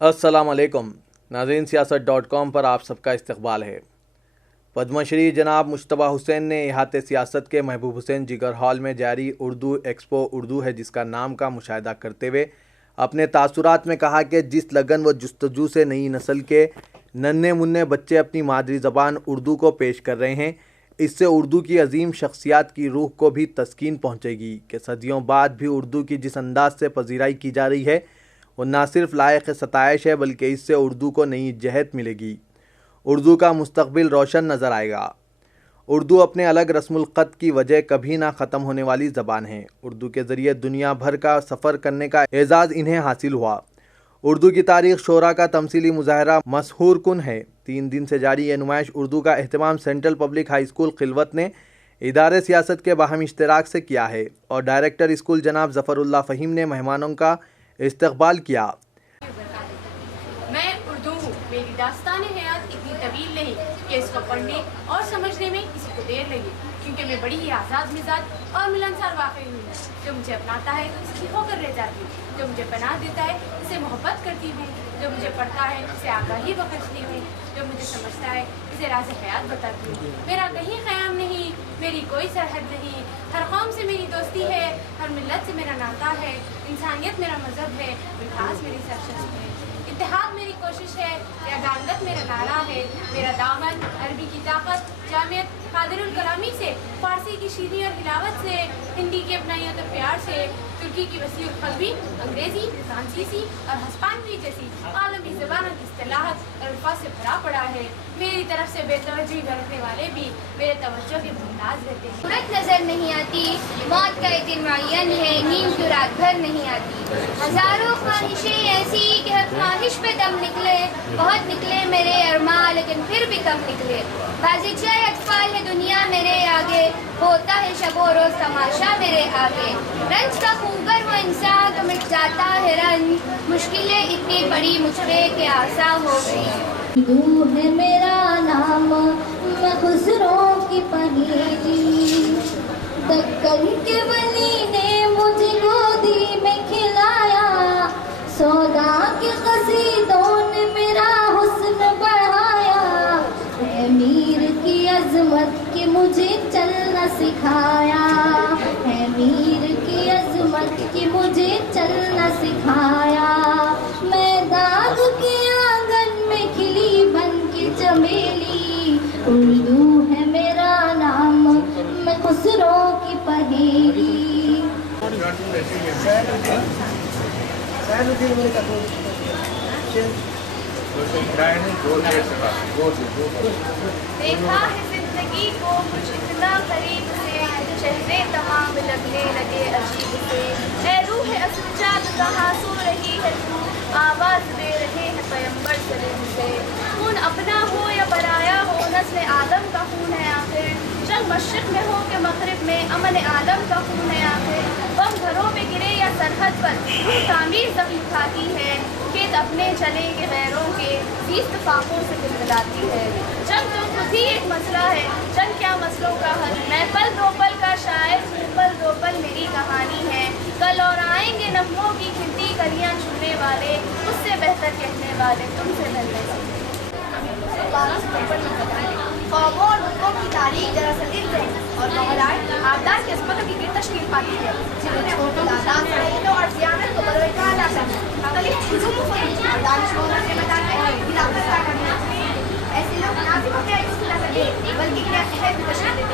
السلام علیکم ناظرین، سیاست.com پر آپ سب کا استقبال ہے۔ پدم شری جناب مشتبہ حسین نے احاطہ سیاست کے محبوب حسین جگر ہال میں جاری اردو ایکسپو اردو ہے جس کا نام کا مشاہدہ کرتے ہوئے اپنے تاثرات میں کہا کہ جس لگن و جستجو سے نئی نسل کے ننھے منھے بچے اپنی مادری زبان اردو کو پیش کر رہے ہیں، اس سے اردو کی عظیم شخصیات کی روح کو بھی تسکین پہنچے گی کہ صدیوں بعد بھی اردو کی جس انداز سے پذیرائی کی جا رہی ہے وہ نہ صرف لائق ستائش ہے بلکہ اس سے اردو کو نئی جہت ملے گی، اردو کا مستقبل روشن نظر آئے گا۔ اردو اپنے الگ رسم الخط کی وجہ کبھی نہ ختم ہونے والی زبان ہے۔ اردو کے ذریعے دنیا بھر کا سفر کرنے کا اعزاز انہیں حاصل ہوا۔ اردو کی تاریخ شعراء کا تمثیلی مظاہرہ مسحور کن ہے۔ 3 دن سے جاری یہ نمائش اردو کا اہتمام سینٹرل پبلک ہائی اسکول خلوت نے ادارے سیاست کے باہمی اشتراک سے کیا ہے اور ڈائریکٹر اسکول جناب ظفر اللہ فہیم نے مہمانوں کا استقبال کیا۔ میں اردو ہوں، میری داستان حیات اتنی طویل نہیں کہ اس کو پڑھنے اور سمجھنے میں کسی کو دیر لگے، کیونکہ میں بڑی ہی آزاد مزاج اور ملنسار واقعی ہوں۔ جو مجھے اپناتا ہے اس کی ہو کر رہ جاتی ہوں، جو مجھے پناہ دیتا ہے اسے محبت کرتی ہوں، جو مجھے پڑھتا ہے اسے آگاہی بخشتی ہوں، جو مجھے سمجھتا ہے اسے راز حیات بتاتی ہوں۔ میرا کہیں قیام نہیں، میری کوئی سرحد نہیں، ہر قوم سے میری دوستی ہے، ہر ملت سے میرا ناتا ہے، انسانیت میرا مذہب ہے، مٹھاس میری سرشت ہے، اتحاد میری کوشش ہے، یگانگت میرا نعرہ ہے، میرا دامن عربی کی طاقت، جامعت قادر الکلامی سے، فارسی کی شیرینی اور حلاوت سے، ہندی کی اپنائیت اور پیار سے، ترکی کی وسیع القلبی، انگریزی، فرانسیسی اور ہسپانوی جیسی عالمی زبانوں کی اصطلاحات اور الفاظ سے بھرا پڑا ہے۔ میری طرف سے بے توجہی برتنے والے بھی میرے توجہ کے محتاج رہتے ہیں۔ صورت نظر نہیں آتی، موت کا ایک دن معین ہے، نیند تو رات بھر نہیں آتی۔ ہزاروں خواہشیں ایسی کہ ہر خواہش پہ دم نکلے، بہت نکلے میرے ارماں لیکن پھر بھی کم نکلے۔ بازیچہ اطفال ہے دنیا میرے آگے، ہوتا ہے شب و روز تماشا میرے آگے۔ رنج کا خوگر وہ انسان تو مٹ جاتا ہے رنج، مشکلیں اتنی بڑی مجھ پہ کہ آسان ہو گئی۔ اردو ہے میرا نام، میں خسروں کی پہیلی، دکن کے ولی نے مجھے گودی میں کھلایا، سودا کے قصیدوں نے میرا حسن بڑھایا، ہے میر کی عظمت کہ مجھے چلنا سکھایا، ہے میر کی عظمت کہ مجھے چلنا سکھایا، میں داغ کے آنگن میں کھلی بن کے چمیلی، اردو ہے میرا نام، میں خسروں کی پہیلی۔ دیکھا ہے زندگی کو کچھ اتنا قریب سے، چہرے تمام لگنے لگے عجیب سے، اے روح اصل جات کہاں سو رہی ہے تو، آواز دے رہے ہیں پیمبر سلیم سے، خون اپنا ہو یا پرایا ہو، نسل آدم کا خون ہے آخر، جنگ مشرق میں ہو کہ مغرب میں، امن عالم کا خون ہے آخر، بم گھروں پہ گرے یا سرحد پر، روح تعمیر زمین کھاتی ہے، کھیت اپنے چلے کے غیروں کے، زیست فاقوں سے دل ملاتی ہے، جنگ تو خود ہی ایک مسئلہ ہے، جنگ کیا مسئلوں کا حل، میں پل دو پل کا شاعر ہوں، پل دو پل میری کہانی ہے، کل اور آئیں گے نغموں کی کھلتی کلیاں چھونے والے، اس سے بہتر کہنے والے تم سے ملنے والے۔ قوموں اور ملکوں کی تاریخ دراصل علم ہے اور معاملات آبدار کی عظمتوں کی گر تشکیل پاتی ہے، جنہیں چھوٹوں تعداد فریدوں اور دیانت کو بروئے لاتا ہے، مختلف علوم کو اور دانشوروں سے بتاتے ہیں، علاقہ کرنا ایسے لوگ نہ صرف اپنے علم کی نہ کرتے بلکہ انہیں اہم تشکیل